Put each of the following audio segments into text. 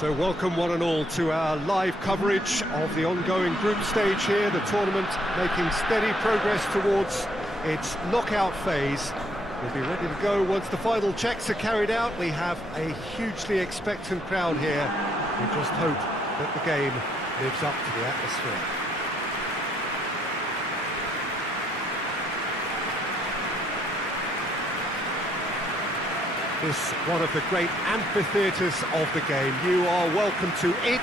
So welcome one and all to our live coverage of the ongoing group stage here, the tournament making steady progress towards its knockout phase. We'll be ready to go once the final checks are carried out. We have a hugely expectant crowd here. We just hope that the game lives up to the atmosphere. This one of the great amphitheatres of the game. You are welcome to it,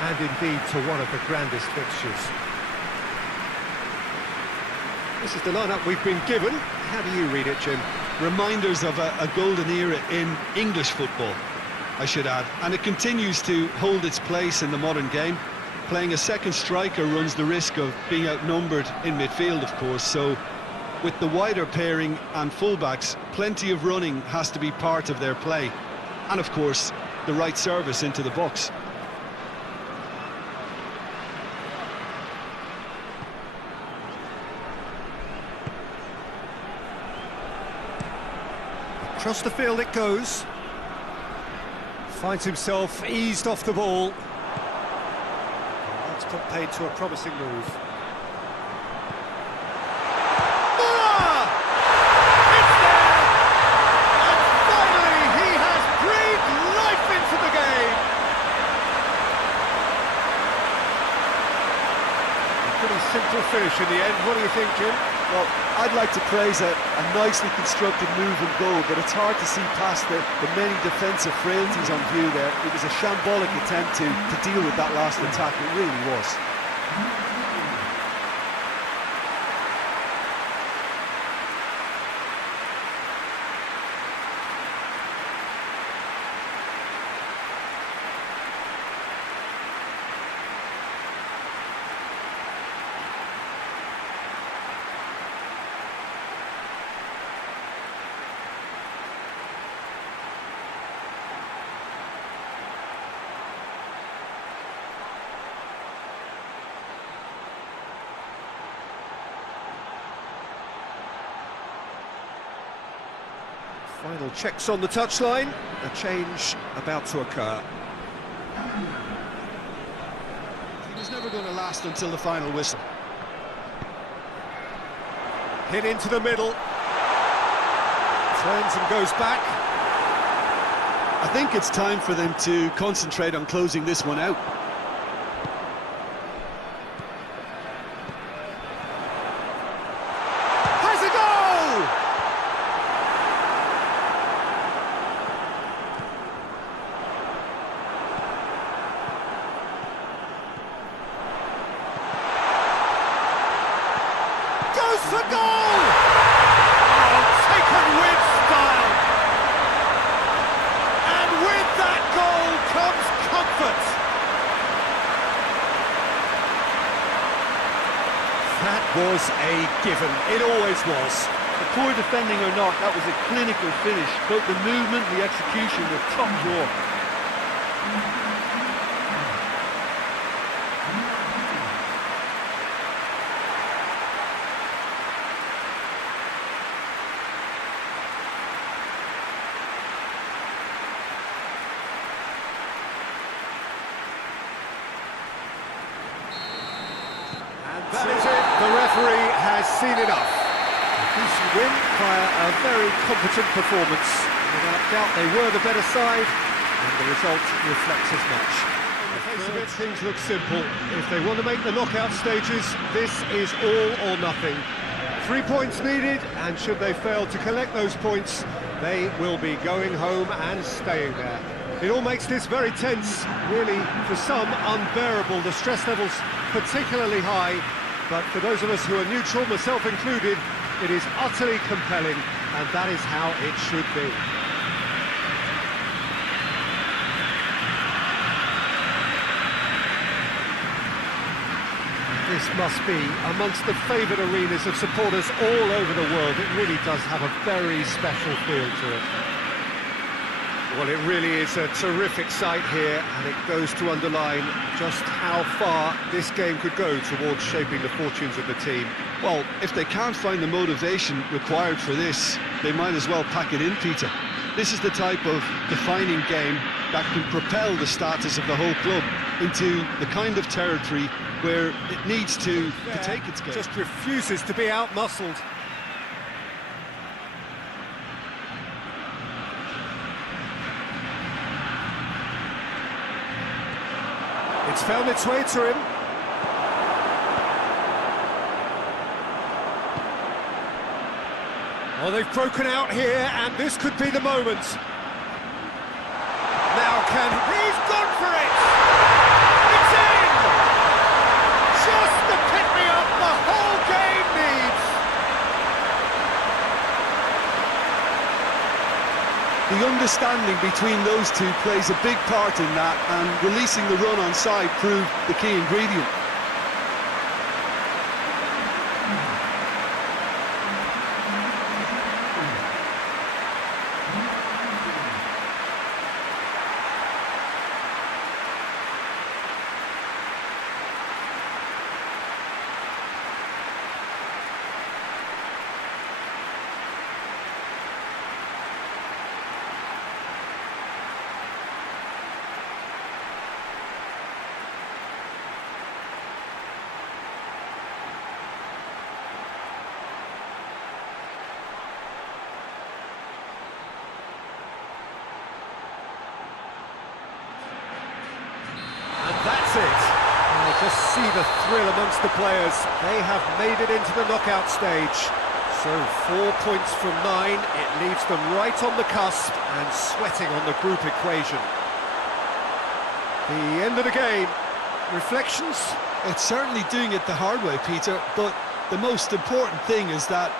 and indeed to one of the grandest fixtures. This is the lineup we've been given. How do you read it, Jim? Reminders of a golden era in English football, I should add. And it continues to hold its place in the modern game. Playing a second striker runs the risk of being outnumbered in midfield, of course, so with the wider pairing and fullbacks, plenty of running has to be part of their play. And of course, the right service into the box. Across the field it goes. Finds himself eased off the ball. That's got paid to a promising move. Simple finish in the end. What do you think, Jim? Well, I'd like to praise a nicely constructed move and goal, but it's hard to see past the many defensive frailties on view there. It was a shambolic attempt to deal with that last attack. It really was. Final checks on the touchline. A change about to occur. It was never going to last until the final whistle. Hit into the middle. Turns and goes back. I think it's time for them to concentrate on closing this one out. For goal! Oh, taken with style! And with that goal comes comfort! That was a given, it always was. The poor defending or not, that was a clinical finish. Both the movement and the execution were top drawer. That is it. The referee has seen enough. A decent win via a very competent performance. Without doubt, they were the better side, and the result reflects as much. On the face of it, things look simple. If they want to make the knockout stages, this is all or nothing. 3 points needed, and should they fail to collect those points, they will be going home and staying there. It all makes this very tense, really, for some unbearable. The stress levels particularly high, but for those of us who are neutral, myself included, it is utterly compelling, and that is how it should be. This must be amongst the favoured arenas of supporters all over the world. It really does have a very special feel to it. Well, it really is a terrific sight here, and it goes to underline just how far this game could go towards shaping the fortunes of the team. Well, if they can't find the motivation required for this, they might as well pack it in, Peter. This is the type of defining game that can propel the status of the whole club into the kind of territory where it needs to take its game. Just refuses to be out-muscled. It's found its way to him. Oh, they've broken out here, and this could be the moment. Now he's gone for it! It's in! Just the pick-me-up the whole game needs! The understanding between those two plays a big part in that, and releasing the run on side proved the key ingredient. That's it. Oh, just see the thrill amongst the players. They have made it into the knockout stage. So 4 points from 9, it leaves them right on the cusp and sweating on the group equation. The end of the game. Reflections? It's certainly doing it the hard way, Peter, but the most important thing is that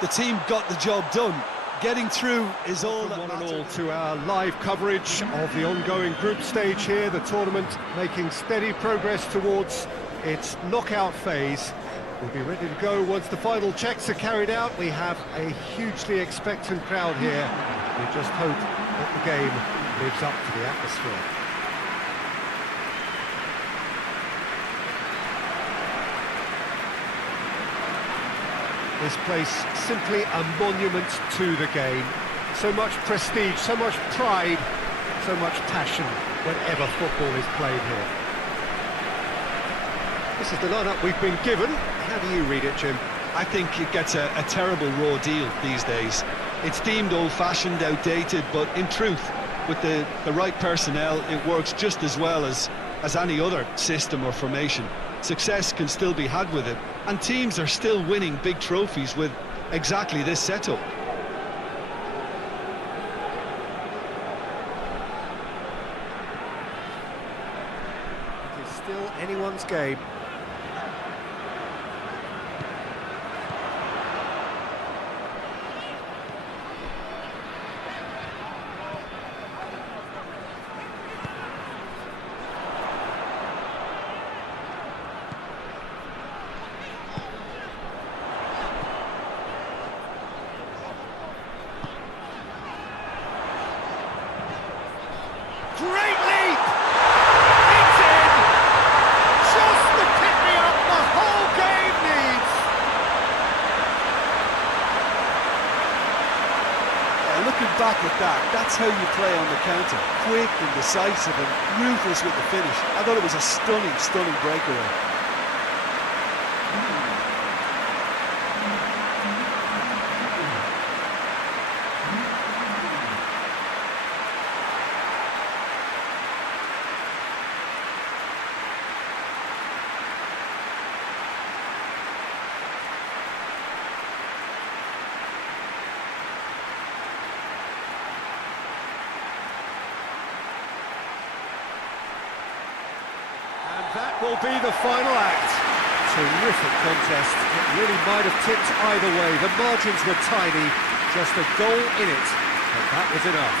the team got the job done. Getting through is all that One and matters. all to our live coverage of the ongoing group stage here, the tournament making steady progress towards its knockout phase. We'll be ready to go once the final checks are carried out. We have a hugely expectant crowd here. We just hope that the game lives up to the atmosphere. This place simply a monument to the game. So much prestige, so much pride, so much passion whenever football is played here. This is the lineup we've been given. How do you read it, Jim? I think it gets a terrible raw deal these days. It's deemed old-fashioned, outdated, but in truth, with the right personnel, it works just as well as any other system or formation. Success can still be had with it, and teams are still winning big trophies with exactly this setup. It is still anyone's game. Great leap! It's in! Just the pick-me-up the whole game needs! Looking back at that, that's how you play on the counter. Quick and decisive and ruthless with the finish. I thought it was a stunning, stunning breakaway. That will be the final act. Terrific contest. It really might have tipped either way. The margins were tiny, just a goal in it, but that was enough.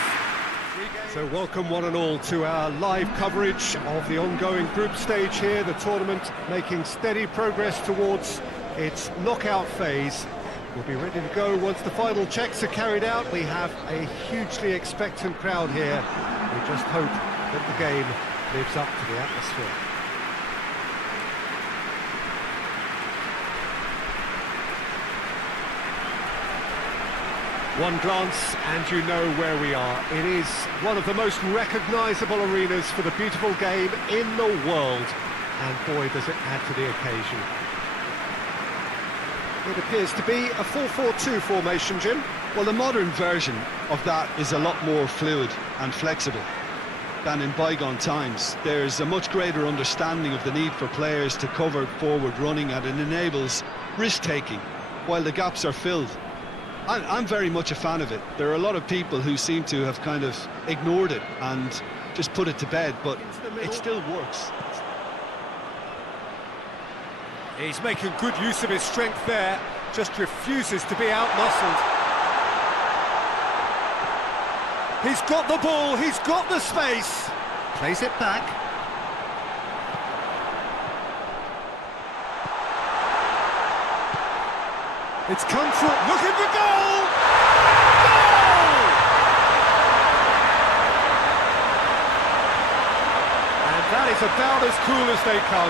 So welcome one and all to our live coverage of the ongoing group stage here, the tournament making steady progress towards its knockout phase. We'll be ready to go once the final checks are carried out. We have a hugely expectant crowd here. We just hope that the game lives up to the atmosphere. One glance and you know where we are. It is one of the most recognisable arenas for the beautiful game in the world. And boy, does it add to the occasion. It appears to be a 4-4-2 formation, Jim. Well, the modern version of that is a lot more fluid and flexible than in bygone times. There's a much greater understanding of the need for players to cover forward running, and it enables risk-taking while the gaps are filled. I'm very much a fan of it. There are a lot of people who seem to have kind of ignored it and just put it to bed, but it still works. He's making good use of his strength there, just refuses to be out-muscled. He's got the ball, he's got the space. Plays it back. It's come through, looking for goal! Goal! And that is about as cool as they come.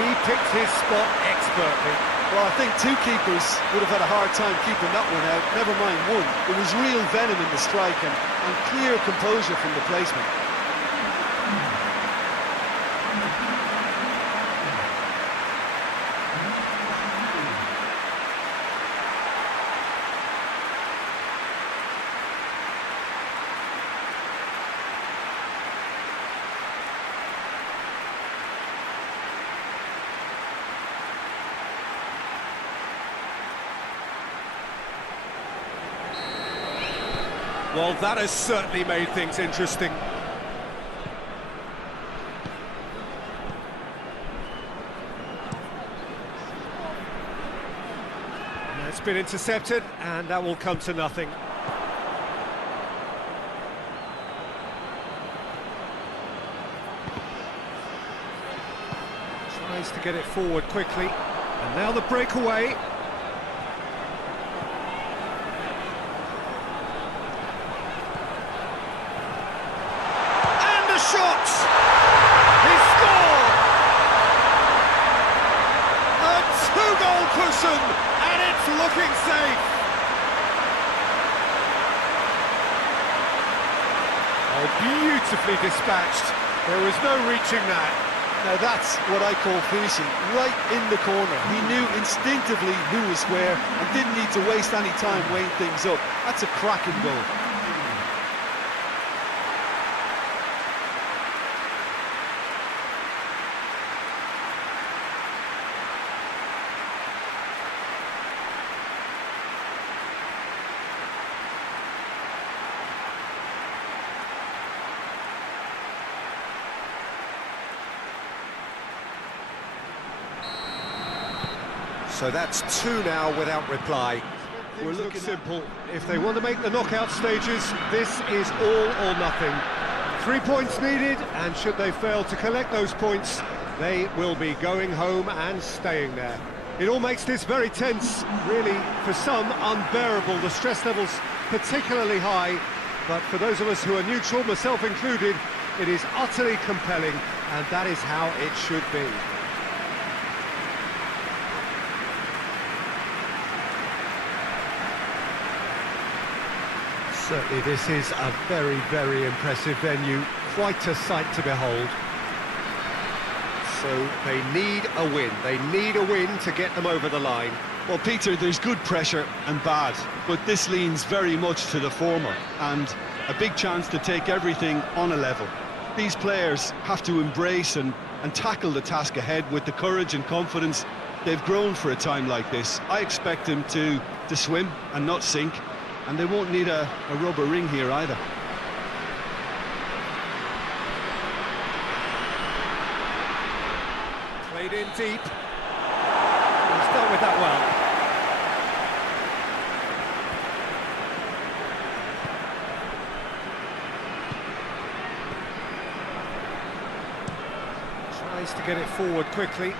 He picked his spot expertly. Well, I think two keepers would have had a hard time keeping that one out, never mind one. It was real venom in the strike and clear composure from the placement. Well, that has certainly made things interesting. And it's been intercepted, and that will come to nothing. Tries to get it forward quickly, and now the breakaway. Shot! He scored! A two-goal cushion, and it's looking safe. Oh, beautifully dispatched. There was no reaching that. Now that's what I call finishing, right in the corner. He knew instinctively who was where and didn't need to waste any time weighing things up. That's a cracking goal. So that's two now without reply. We're looking simple. If they want to make the knockout stages, this is all or nothing. 3 points needed, and should they fail to collect those points, they will be going home and staying there. It all makes this very tense, really, for some unbearable. The stress levels particularly high, but for those of us who are neutral, myself included, it is utterly compelling, and that is how it should be. Certainly this is a very, very impressive venue, quite a sight to behold. So they need a win, to get them over the line. Well, Peter, there's good pressure and bad, but this leans very much to the former, and a big chance to take everything on a level. These players have to embrace and tackle the task ahead with the courage and confidence they've grown for a time like this. I expect them to swim and not sink, and they won't need a rubber ring here either. Played in deep. He's dealt with that well. Tries to get it forward quickly.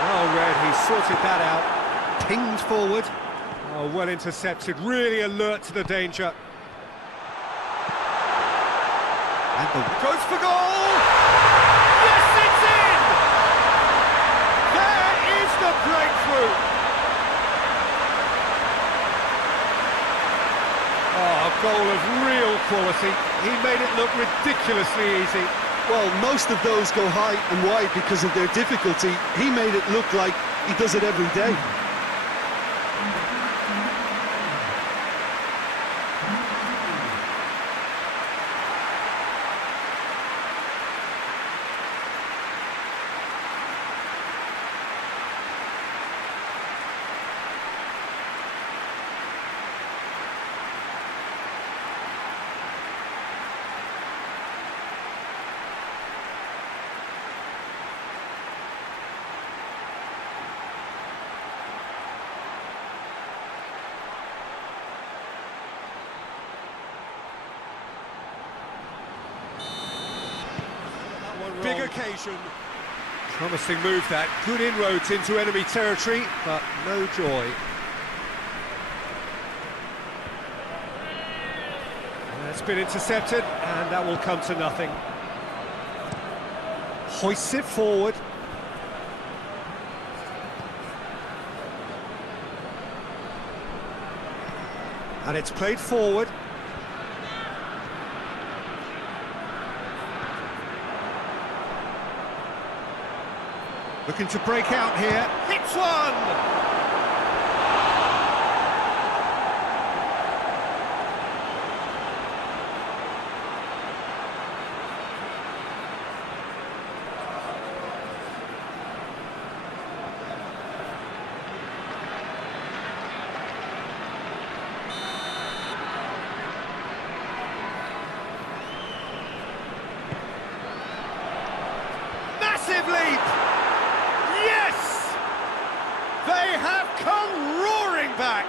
Well read, he sorted that out. Pinged forward. Oh, well intercepted, really alert to the danger. And the goes for goal! Yes, it's in! There is the breakthrough! goal of real quality. He made it look ridiculously easy. Well, most of those go high and wide because of their difficulty. He made it look like he does it every day. Big occasion. Promising move that. Good inroads into enemy territory, but no joy. That's been intercepted, and that will come to nothing. Hoists it forward. And it's played forward. Looking to break out here. Hits one! Massive leap! Yes! They have come roaring back!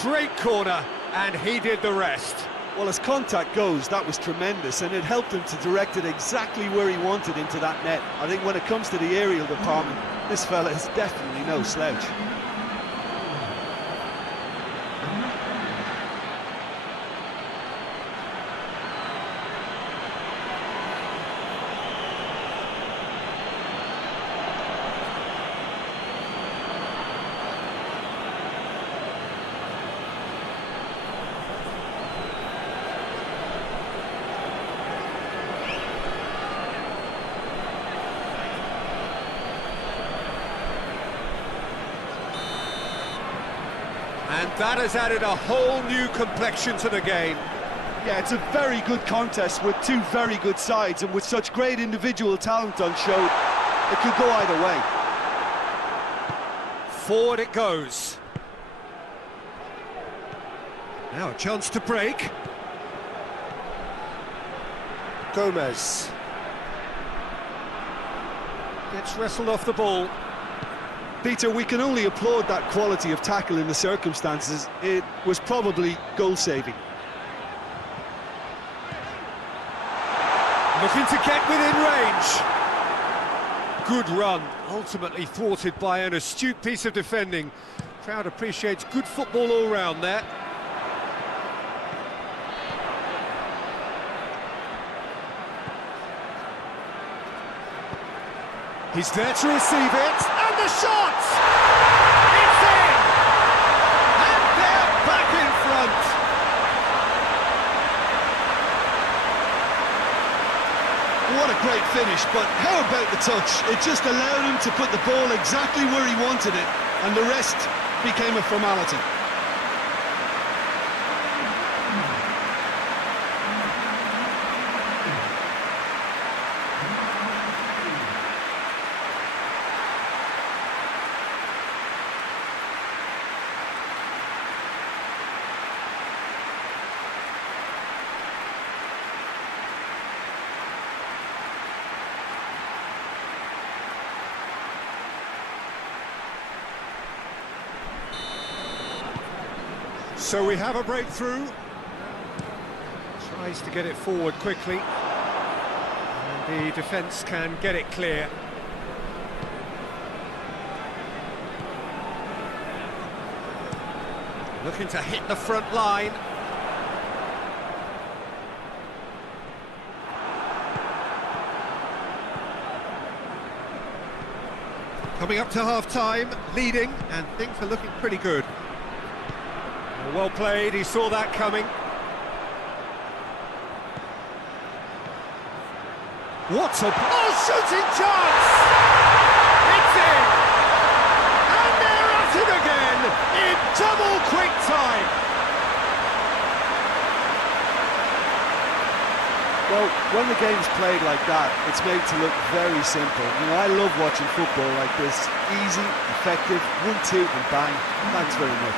Great corner, and he did the rest. Well, as contact goes, that was tremendous, and it helped him to direct it exactly where he wanted into that net. I think when it comes to the aerial department, this fella is definitely no slouch. And that has added a whole new complexion to the game. Yeah, it's a very good contest with two very good sides, and with such great individual talent on show, it could go either way. Forward it goes. Now a chance to break. Gomez. Gets wrestled off the ball. Peter, we can only applaud that quality of tackle in the circumstances. It was probably goal-saving. Looking to get within range. Good run, ultimately thwarted by an astute piece of defending. Crowd appreciates good football all round there. He's there to receive it, and the shot! It's in! And they're back in front! What a great finish, but how about the touch? It just allowed him to put the ball exactly where he wanted it, and the rest became a formality. So we have a breakthrough. Tries to get it forward quickly. And the defence can get it clear. Looking to hit the front line. Coming up to half-time, leading, and things are looking pretty good. Well played, he saw that coming. What a... Oh, shooting chance! It's in! And they're at it again, in double quick time! Well, when the game's played like that, it's made to look very simple. You know, I love watching football like this. Easy, effective, 1-2 and bang. Thanks very much.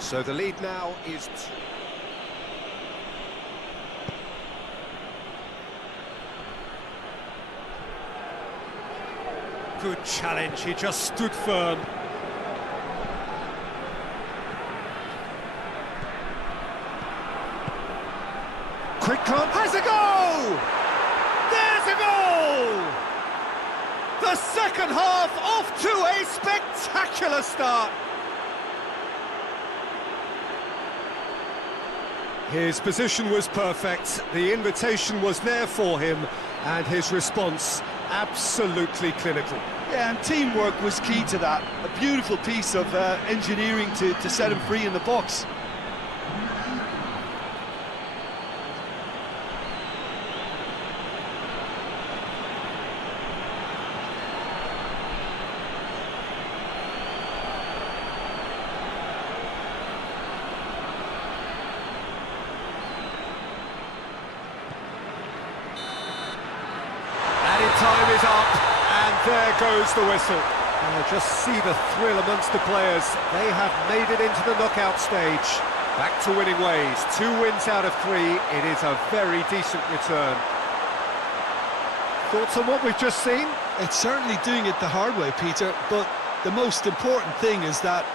So the lead now is... Good challenge, he just stood firm. Quick club has a goal! There's a goal! The second half off to a spectacular start. His position was perfect, the invitation was there for him, and his response absolutely clinical. Yeah, and teamwork was key to that. A beautiful piece of engineering to set him free in the box. Time is up, and there goes the whistle. Just see the thrill amongst the players. They have made it into the knockout stage. Back to winning ways. 2 wins out of 3. It is a very decent return. Thoughts on what we've just seen? It's certainly doing it the hard way, Peter, but the most important thing is that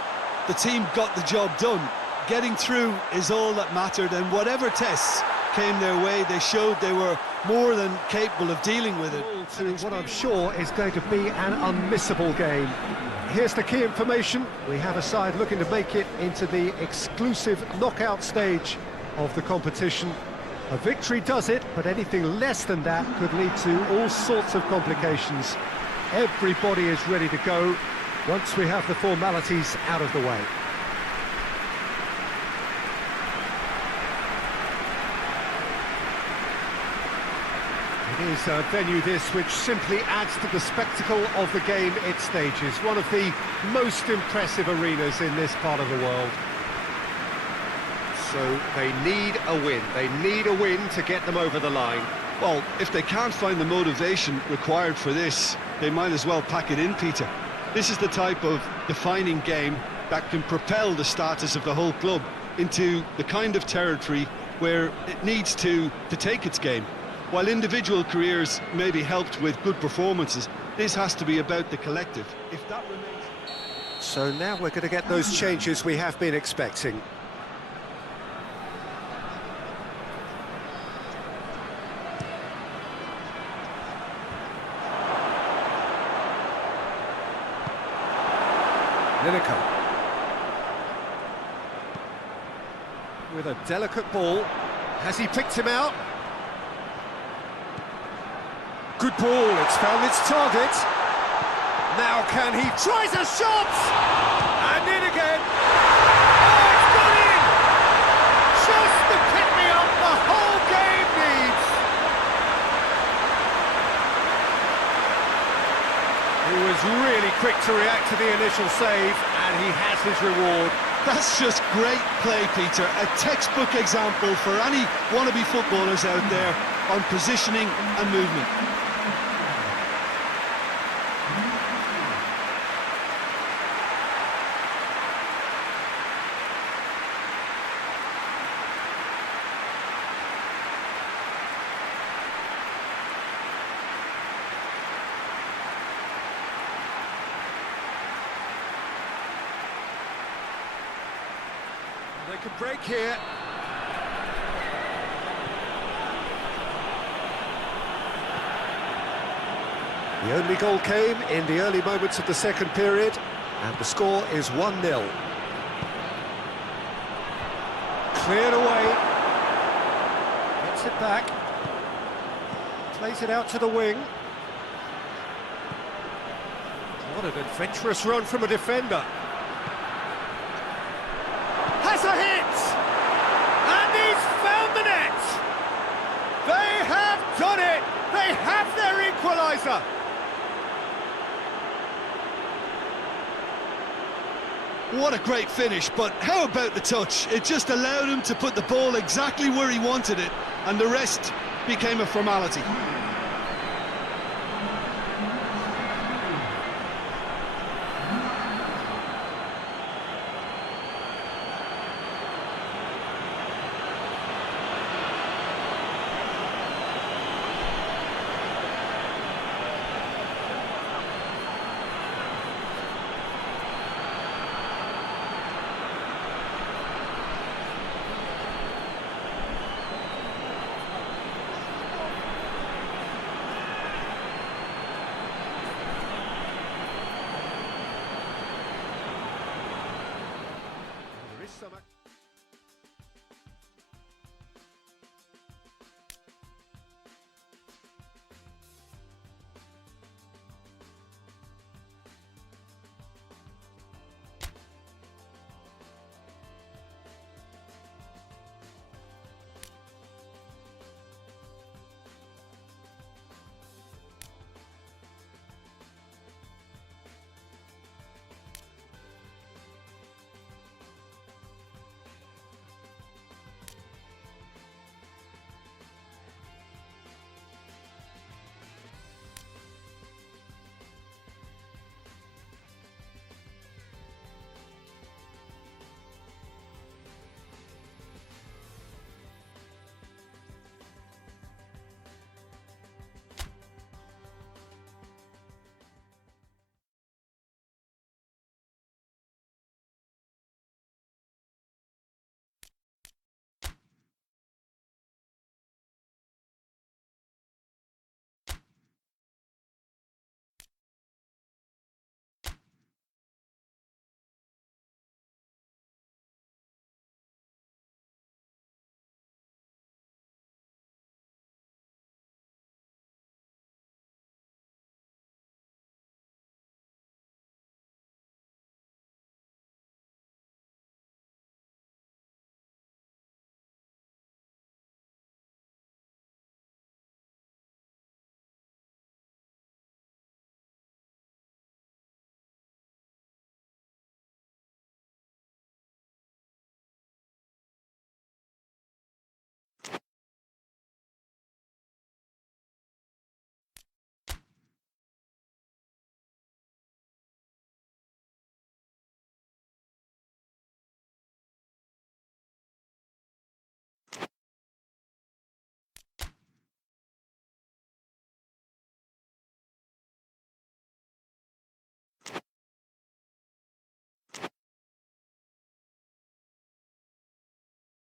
the team got the job done. Getting through is all that mattered, and whatever tests came their way, they showed they were more than capable of dealing with it. To what I'm sure is going to be an unmissable game. Here's the key information. We have a side looking to make it into the exclusive knockout stage of the competition. A victory does it, but anything less than that could lead to all sorts of complications. Everybody is ready to go once we have the formalities out of the way. It is a venue this which simply adds to the spectacle of the game it stages. One of the most impressive arenas in this part of the world. So they need a win. They need a win to get them over the line. Well, if they can't find the motivation required for this, they might as well pack it in, Peter. This is the type of defining game that can propel the status of the whole club into the kind of territory where it needs to take its game. While individual careers may be helped with good performances, this has to be about the collective. If that remains... So now we're going to get those changes we have been expecting. Lineker. With a delicate ball. Has he picked him out? Good ball, it's found its target. Now can he... Tries a shot! And in again! Oh, it's gone in! Just the pick-me-up the whole game needs! He was really quick to react to the initial save, and he has his reward. That's just great play, Peter. A textbook example for any wannabe footballers out there on positioning and movement. They can break here. The only goal came in the early moments of the second period, and the score is 1-0. Cleared away. Gets it back. Plays it out to the wing. What an adventurous run from a defender. Has a hit! And he's found the net! They have done it! They have their equaliser! What a great finish, but how about the touch? It just allowed him to put the ball exactly where he wanted it, and the rest became a formality. There is some...